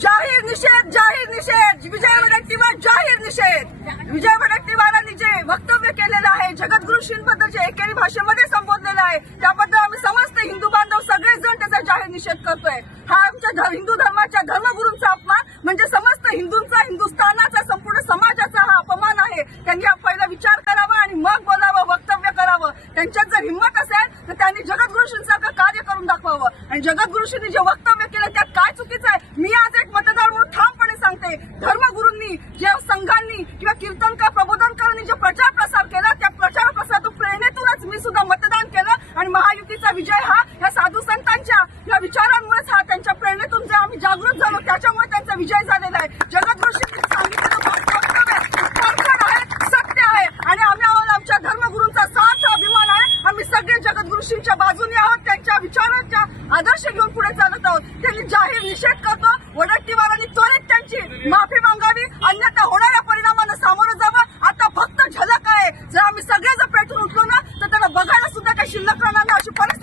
जाहीर निषेध जाहीर निषेध. विजय वडट्टीवार जाहीर निषेध. विजय वडट्टीवारांनी जे वक्तव्य केलेलं आहे जगद्गुरुशींबद्दल एकेरी भाषेमध्ये संबोधलेलं आहे त्याबद्दल आम्ही समस्त हिंदू बांधव सगळेजण त्याचा जाहीर निषेध करतोय. हा आमच्या ध- हिंदू धर्माच्या धर्मगुरूंचा अपमान म्हणजे समस्त हिंदूंचा हिंदुस्थानाचा संपूर्ण समाजाचा हा अपमान आहे. त्यांनी पहिला विचार करावा आणि मग बोलावं वक्तव्य करावं. त्यांच्यात जर हिंमत असेल तर त्यांनी जगद्गुरुशींसारखं कार्य करून दाखवावं. आणि जगद्गुरुशींनी जे वक्तव्य केलं त्यात काय चुकीचं आहे? मी आज एक मतदार म्हणून ठामपणे सांगते. धर्मगुरूंनी जे संघांनी किंवा कीर्तनकार प्रबोधनकारांनी जे प्रचार प्रसार केला त्या प्रचार प्रसारातून प्रेरणेतूनच मी सुद्धा मतदान केलं. आणि महायुतीचा विजय हा या साधू संतांच्या या विचारांमुळेच हा त्यांच्या प्रेरणेतून जे आम्ही जागृत झालो त्याच्यामुळे त्यांचा विजय झालेला आहे जगद्गुरुशींनी सांगितलेलं वक्तव्य परखड आहे सत्य आहे आणि आम्ही आहोत आमच्या धर्मगुरूंचा साथ अभिमान आहे आम्ही सगळे गोष्टींच्या बाजूने आहोत त्यांच्या विचारांच्या आदर्श घेऊन पुढे चालत आहोत. त्यांनी जाहीर निषेध करतो वडट्टीवारांनी त्वरित त्यांची माफी मागावी अन्यथा होणाऱ्या परिणामांना सामोरं जावं. आता फक्त झलक आहे. जर आम्ही सगळे जर पेटून उठलो ना तर त्याला बघायला सुद्धा काही शिल्लक राहणार नाही अशी परिस्थिती